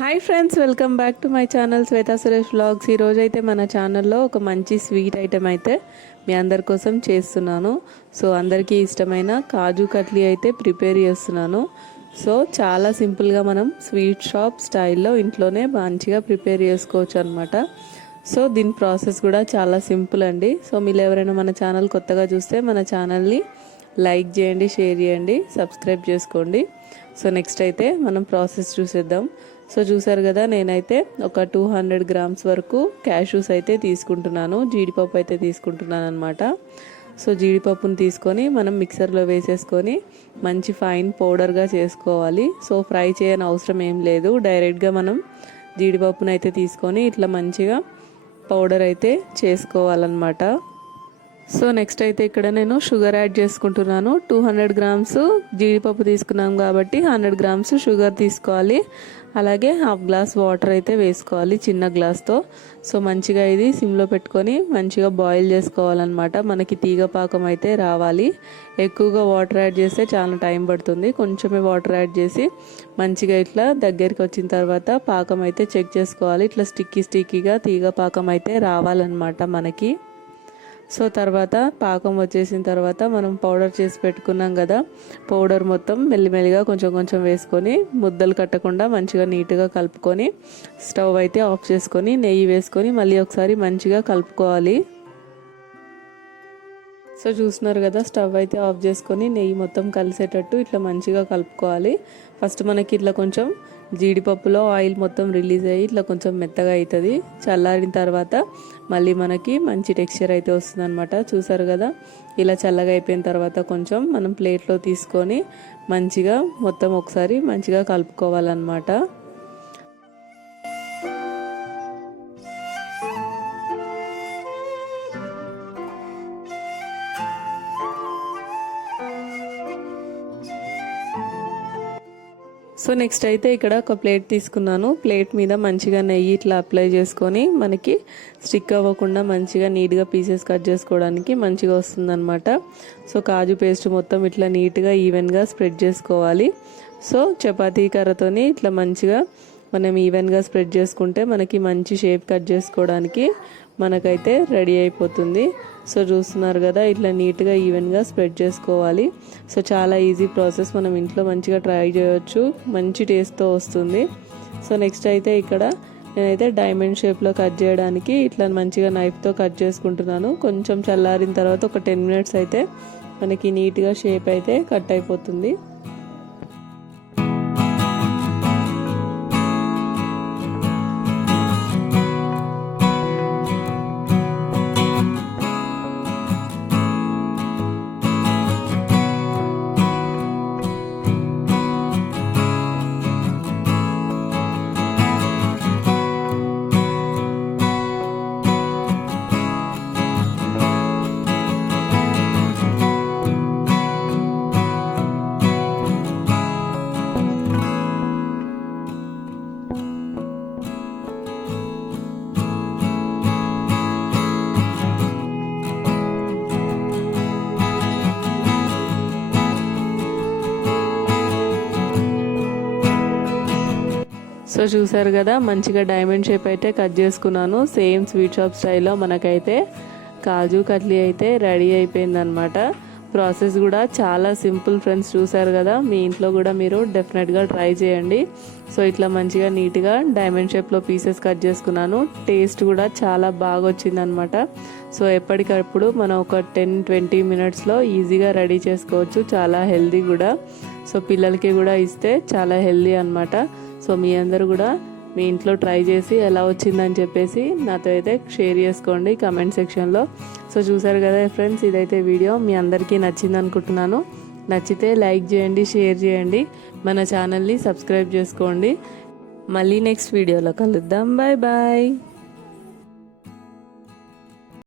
Hi friends, welcome back to my channel Shweta Suresh vlogs. ఈరోజు అయితే మన ఛానల్లో ఒక మంచి స్వీట్ ఐటెం అయితే మీ అందరి కోసం చేస్తున్నాను. సో అందరికీ ఇష్టమైన కాజు కట్లీ అయితే ప్రిపేర్ చేస్తున్నాను. సో చాలా సింపుల్గా మనం స్వీట్ షాప్ స్టైల్లో ఇంట్లోనే మంచిగా ప్రిపేర్ చేసుకోవచ్చు అనమాట. సో దీని ప్రాసెస్ కూడా చాలా సింపుల్ అండి. సో మీరు ఎవరైనా మన ఛానల్ కొత్తగా చూస్తే మన ఛానల్ని లైక్ చేయండి, షేర్ చేయండి, సబ్స్క్రైబ్ చేసుకోండి. సో నెక్స్ట్ అయితే మనం ప్రాసెస్ చూసేద్దాం. సో చూసారు కదా, నేనైతే ఒక 200 గ్రామ్స్ వరకు క్యాష్యూస్ అయితే తీసుకుంటున్నాను, జీడిపప్పు అయితే తీసుకుంటున్నాను అనమాట. సో జీడిపప్పును తీసుకొని మనం మిక్సర్లో వేసేసుకొని మంచి ఫైన్ పౌడర్గా చేసుకోవాలి. సో ఫ్రై చేయని అవసరం ఏం లేదు, డైరెక్ట్గా మనం జీడిపప్పును అయితే తీసుకొని ఇట్లా మంచిగా పౌడర్ అయితే చేసుకోవాలన్నమాట. సో నెక్స్ట్ అయితే ఇక్కడ నేను షుగర్ యాడ్ చేసుకుంటున్నాను. 200 గ్రామ్స్ జీడిపప్పు తీసుకున్నాం కాబట్టి 100 గ్రామ్స్ షుగర్ తీసుకోవాలి. అలాగే హాఫ్ గ్లాస్ వాటర్ అయితే వేసుకోవాలి చిన్న గ్లాస్తో. సో మంచిగా ఇది సిమ్లో పెట్టుకొని మంచిగా బాయిల్ చేసుకోవాలన్నమాట. మనకి తీగ పాకం అయితే రావాలి. ఎక్కువగా వాటర్ యాడ్ చేస్తే చాలా టైం పడుతుంది. కొంచెమే వాటర్ యాడ్ చేసి మంచిగా ఇట్లా దగ్గరికి వచ్చిన తర్వాత పాకం అయితే చెక్ చేసుకోవాలి. ఇట్లా స్టిక్కీగా తీగ పాకం అయితే రావాలన్నమాట మనకి. సో తర్వాత పాకం వచ్చేసిన తర్వాత మనం పౌడర్ చేసి పెట్టుకున్నాం కదా, పౌడర్ మొత్తం మెల్లిమెల్లిగా కొంచెం వేసుకొని ముద్దలు కట్టకుండా మంచిగా నీట్గా కలుపుకొని స్టవ్ అయితే ఆఫ్ చేసుకొని నెయ్యి వేసుకొని మళ్ళీ ఒకసారి మంచిగా కలుపుకోవాలి. సో చూస్తున్నారు కదా, స్టవ్ అయితే ఆఫ్ చేసుకొని నెయ్యి మొత్తం కలిసేటట్టు ఇట్లా మంచిగా కలుపుకోవాలి. ఫస్ట్ మనకి ఇట్లా కొంచెం జీడిపప్పులో ఆయిల్ మొత్తం రిలీజ్ అయ్యి ఇట్లా కొంచెం మెత్తగా అవుతుంది. చల్లారిన తర్వాత మళ్ళీ మనకి మంచి టెక్స్చర్ అయితే వస్తుంది అనమాట. చూసారు కదా, ఇలా చల్లగా అయిపోయిన తర్వాత కొంచెం మనం ప్లేట్లో తీసుకొని మంచిగా మొత్తం ఒకసారి మంచిగా కలుపుకోవాలన్నమాట. సో నెక్స్ట్ అయితే ఇక్కడ ఒక ప్లేట్ తీసుకున్నాను. ప్లేట్ మీద మంచిగా నెయ్యి ఇట్లా అప్లై చేసుకొని మనకి స్టిక్ అవ్వకుండా మంచిగా నీట్గా పీసెస్ కట్ చేసుకోవడానికి మంచిగా వస్తుందన్నమాట. సో కాజు పేస్ట్ మొత్తం ఇట్లా నీట్గా ఈవెన్గా స్ప్రెడ్ చేసుకోవాలి. సో చపాతీ కర్రతోని ఇట్లా మంచిగా మనం ఈవెన్గా స్ప్రెడ్ చేసుకుంటే మనకి మంచి షేప్ కట్ చేసుకోవడానికి మనకైతే రెడీ అయిపోతుంది. సో చూస్తున్నారు కదా, ఇట్లా నీట్గా ఈవెన్గా స్ప్రెడ్ చేసుకోవాలి. సో చాలా ఈజీ ప్రాసెస్, మనం ఇంట్లో మంచిగా ట్రై చేయొచ్చు, మంచి టేస్ట్తో వస్తుంది. సో నెక్స్ట్ అయితే ఇక్కడ నేనైతే డైమండ్ షేప్లో కట్ చేయడానికి ఇట్లా మంచిగా నైఫ్తో కట్ చేసుకుంటున్నాను. కొంచెం చల్లారిన తర్వాత ఒక 10 మినిట్స్ అయితే మనకి నీట్గా షేప్ అయితే కట్ అయిపోతుంది. సో చూసారు కదా, మంచిగా డైమండ్ షేప్ అయితే కట్ చేసుకున్నాను. సేమ్ స్వీట్ షాప్ స్టైల్లో మనకైతే కాజు కట్లీ అయితే రెడీ అయిపోయిందనమాట. ప్రాసెస్ కూడా చాలా సింపుల్ ఫ్రెండ్స్. చూసారు కదా, మీ ఇంట్లో కూడా మీరు డెఫినెట్గా ట్రై చేయండి. సో ఇట్లా మంచిగా నీట్గా డైమండ్ షేప్లో పీసెస్ కట్ చేసుకున్నాను. టేస్ట్ కూడా చాలా బాగా వచ్చిందనమాట. సో ఎప్పటికప్పుడు మనం ఒక 10-20 మినిట్స్లో ఈజీగా రెడీ చేసుకోవచ్చు. చాలా హెల్దీ కూడా. సో పిల్లలకి కూడా ఇస్తే చాలా హెల్దీ అనమాట. సో మీ అందరూ కూడా మీ ఇంట్లో ట్రై చేసి ఎలా వచ్చిందని చెప్పేసి నాతో అయితే షేర్ చేసుకోండి కమెంట్ సెక్షన్లో. సో చూసారు కదా ఫ్రెండ్స్, ఇదైతే వీడియో మీ అందరికీ నచ్చింది అనుకుంటున్నాను. నచ్చితే లైక్ చేయండి, షేర్ చేయండి, మన ఛానల్ని సబ్స్క్రైబ్ చేసుకోండి. మళ్ళీ నెక్స్ట్ వీడియోలో కలుద్దాం. Bye bye.